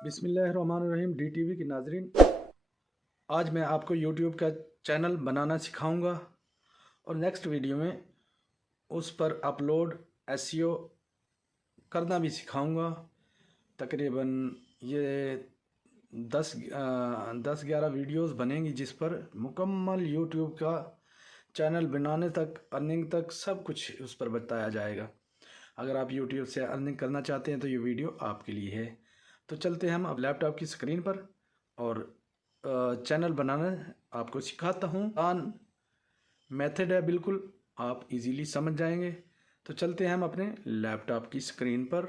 बिस्मिल्लाहिर्रहमानिर्रहीम। DTV की नाजरीन, आज मैं आपको YouTube का चैनल बनाना सिखाऊंगा और नेक्स्ट वीडियो में उस पर अपलोड SEO करना भी सिखाऊंगा। तकरीबन ये 10-11 वीडियोस बनेंगी जिस पर मुकम्मल YouTube का चैनल बनाने तक, अर्निंग तक सब कुछ उस पर बताया जाएगा। अगर आप YouTube से अर्निंग करना चाहते हैं तो ये वीडियो आपके लिए है। तो चलते हैं हम अब लैपटॉप की स्क्रीन पर और चैनल बनाना आपको सिखाता हूँ। आसान मेथड है, बिल्कुल आप इजीली समझ जाएंगे। तो चलते हैं हम अपने लैपटॉप की स्क्रीन पर।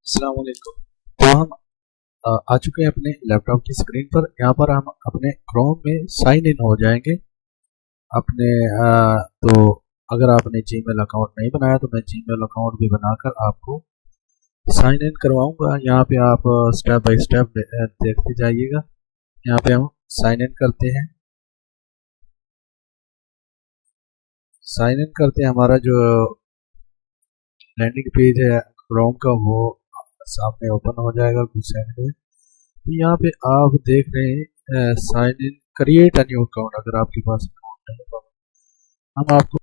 अस्सलाम वालेकुम। तो हम आ चुके हैं अपने लैपटॉप की स्क्रीन पर। यहाँ पर हम अपने क्रोम में साइन इन हो जाएंगे अपने तो अगर आपने जीमेल अकाउंट नहीं बनाया तो मैं जीमेल अकाउंट भी बनाकर आपको साइन इन करवाऊंगा। यहाँ पे आप स्टेप बाय स्टेप देखते जाइएगा। यहाँ पे हम साइन इन करते हैं। साइन इन करते हैं, हमारा जो लैंडिंग पेज है क्रोम का वो सामने ओपन हो जाएगा कुछ सेकंड में। तो यहाँ पे आप देख रहे हैं sign in create a new account. अगर आपके पास अकाउंट नहीं तो हम आपको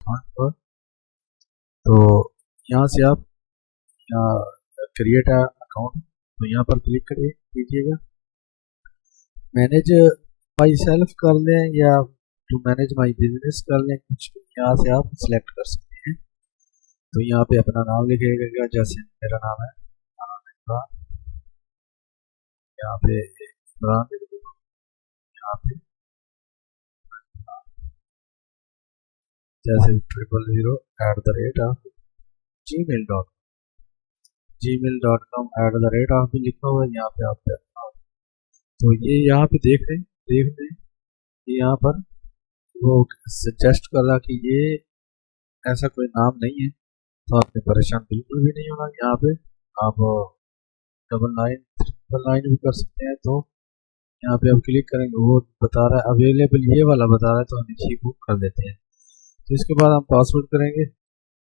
account पर, तो यहाँ से आप क्रिएट अ अकाउंट, तो यहाँ पर क्लिक करिए कीजिएगा। मैनेज माई सेल्फ कर लें या टू मैनेज माई बिजनेस कर लें, कुछ यहाँ से आप सिलेक्ट कर सकते हैं। तो यहाँ पे अपना नाम लिखिएगा, जैसे मेरा नाम है इमरान। यहाँ पे इमरान लिख दूंगा। यहाँ पे जैसे 000@gmail.com gmail.com भी लिखा हुआ है यहाँ पे आप तो ये यहाँ पे देख रहे हैं कि यहाँ पर वो सजेस्ट कर रहा कि ये ऐसा कोई नाम नहीं है। तो आपने परेशान बिल्कुल भी नहीं होना। यहाँ पे आप 9999 भी कर सकते हैं। तो यहाँ पे आप क्लिक करेंगे, वो बता रहा है अवेलेबल, ये वाला बता रहा है, तो हम इसी को कर देते हैं। तो इसके बाद हम पासवर्ड करेंगे।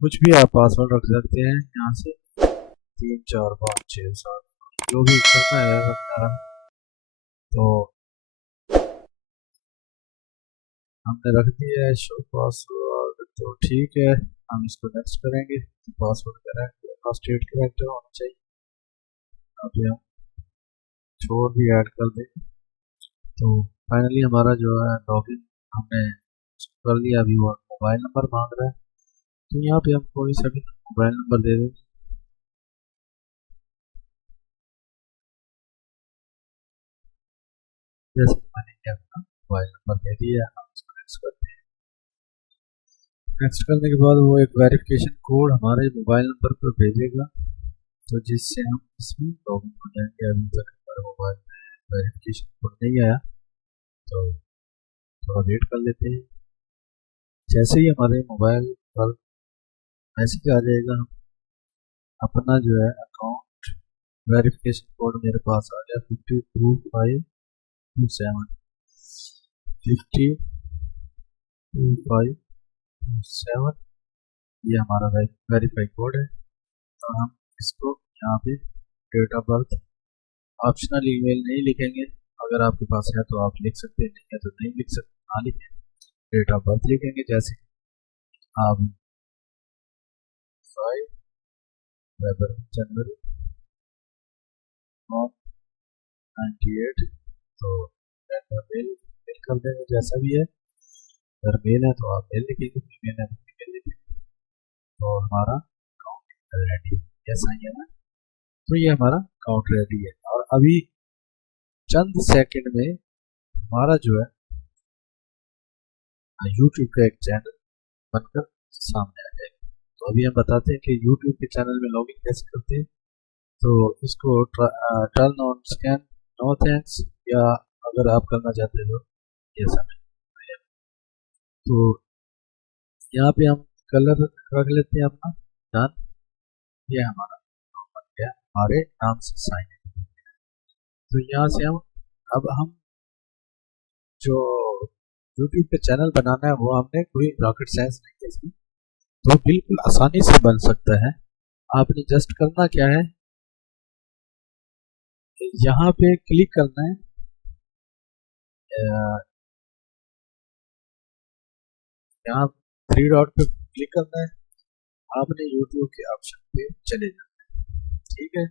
कुछ भी आप पासवर्ड रख सकते हैं यहाँ से, 3 4 5 6 7 जो भी करना है रखना। तो हमने रख दिया है शो पासवर्ड, तो ठीक है, हम इसको नेक्स्ट करेंगे। तो पासवर्ड करेंगे और स्टेट करेक्टर होना चाहिए। अभी हम छोड़ भी ऐड कर देंगे। तो फाइनली हमारा जो है लॉगिन हमने कर लिया। अभी वो मोबाइल नंबर मांग रहा है, तो यहाँ पे हम कोई सा भी मोबाइल नंबर दे देंगे। जैसे मैंने क्या अपना मोबाइल नंबर दे दिया, हम इसको नेक्स्ट करते हैं। नेक्स्ट करने के बाद वो एक वेरिफिकेशन कोड हमारे मोबाइल नंबर पर भेजेगा, तो जिससे हम इसमें लॉगिन हो जाएंगे। अभी तक हमारे मोबाइल में वेरिफिकेशन कोड नहीं आया, तो थोड़ा वेट कर लेते हैं। जैसे ही हमारे मोबाइल पर मैसेज आ जाएगा, हम अपना जो है अकाउंट वेरिफिकेशन कोड मेरे पास आ गया 52527 52527। ये हमारा वेरीफाई कोड है। और हम इसको यहाँ पे date of birth, optional email नहीं लिखेंगे। अगर आपके पास है तो आप लिख सकते हैं, नहीं है तो नहीं लिख सकते, ना लिखें। डेट ऑफ बर्थ लिखेंगे, जैसे आप 5 जनवरी 98। तो मेल मेल कर देंगे, जैसा भी है। अगर मेल है तो आप मेल लिखेंगे, फीमेल है तो फीमेल लिखेंगे। तो हमारा अकाउंट रेडी है, ऐसा ही है ना। तो ये हमारा अकाउंट रेडी है और अभी चंद सेकंड में हमारा जो है यूट्यूब का एक चैनल बनकर सामने आ जाएगा। तो अभी हम बताते हैं कि यूट्यूब के चैनल में लॉगिन कैसे करते हैं। तो इसको turn on scan no thanks, या अगर आप करना चाहते हो ये समय, तो यहाँ पे हम कलर रख लेते हैं अपना डन। ये हमारा बन गया, हमारे नाम से साइन इन। तो यहाँ से हम जो यूट्यूब पे चैनल बनाना है वो हमने कोई रॉकेट साइंस नहीं है इसमें। तो बिल्कुल आसानी से बन सकता है। आपने जस्ट करना क्या है, यहाँ पे क्लिक करना है, यहाँ 3 डॉट पे क्लिक करना है, आपने यूट्यूब के ऑप्शन पे चले जाना है। ठीक है,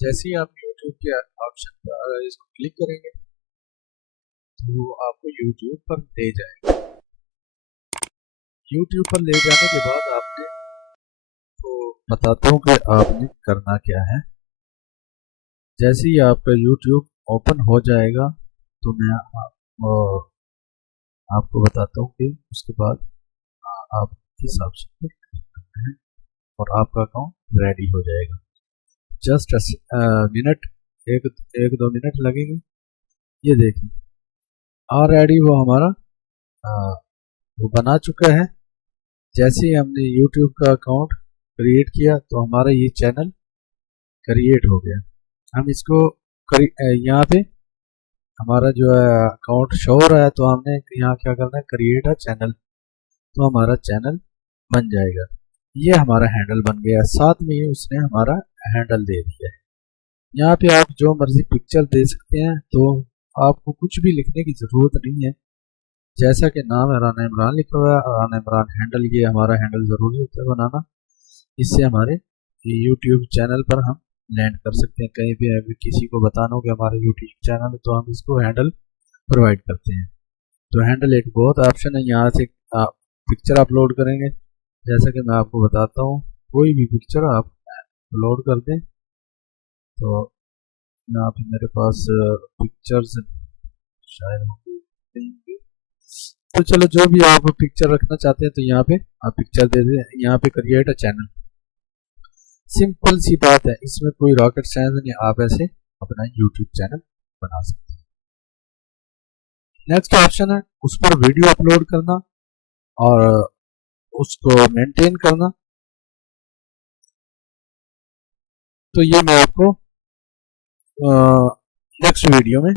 जैसे ही आप यूट्यूब के ऑप्शन पर इसको क्लिक करेंगे तो आपको यूट्यूब पर ले जाएगा। यूट्यूब पर ले जाने के बाद आपने, तो बताता हूँ कि आपने करना क्या है। जैसे ही आपका यूट्यूब ओपन हो जाएगा तो मैं आपको बताता हूँ कि उसके बाद आप किस ऑप्शन पर क्लिक करते हैं और आपका अकाउंट रेडी हो जाएगा। जस्ट मिनट, एक एक 2 मिनट लगेंगे। ये देखिए ऑलरेडी वो हमारा वो बना चुका है। जैसे ही हमने यूट्यूब का अकाउंट क्रिएट किया तो हमारा ये चैनल क्रिएट हो गया। हम इसको यहाँ पे हमारा जो है अकाउंट शो हो रहा है, तो हमने यहाँ क्या करना है, क्रिएट अ चैनल, तो हमारा चैनल बन जाएगा। ये हमारा हैंडल बन गया, साथ में ही उसने हमारा हैंडल दे दिया है। यहाँ पे आप जो मर्जी पिक्चर दे सकते हैं, तो आपको कुछ भी लिखने की ज़रूरत नहीं है। जैसा कि नाम है राना इमरान लिखा हुआ है, राना इमरान हैंडल, ये हमारा हैंडल ज़रूरी होता है बनाना। इससे हमारे यूट्यूब चैनल पर हम लैंड कर सकते हैं। कहीं भी अगर किसी को बताना हो कि हमारा यूट्यूब चैनल है, तो हम इसको हैंडल प्रोवाइड करते हैं। तो हैंडल एक बहुत ऑप्शन है, यहाँ से आप पिक्चर अपलोड करेंगे। जैसा कि मैं आपको बताता हूँ, कोई भी पिक्चर आप अपलोड कर दें। तो यहाँ पे मेरे पास पिक्चर्स शायद होंगे, तो चलो जो भी आप पिक्चर रखना चाहते हैं तो यहाँ पे आप पिक्चर दे दें। यहाँ पे क्रिएट अ चैनल, सिंपल सी बात है, इसमें कोई रॉकेट साइंस नहीं, आप ऐसे अपना यूट्यूब चैनल बना सकते हैं। नेक्स्ट ऑप्शन है उस पर वीडियो अपलोड करना और उसको मेंटेन करना। तो ये मैं आपको नेक्स्ट वीडियो में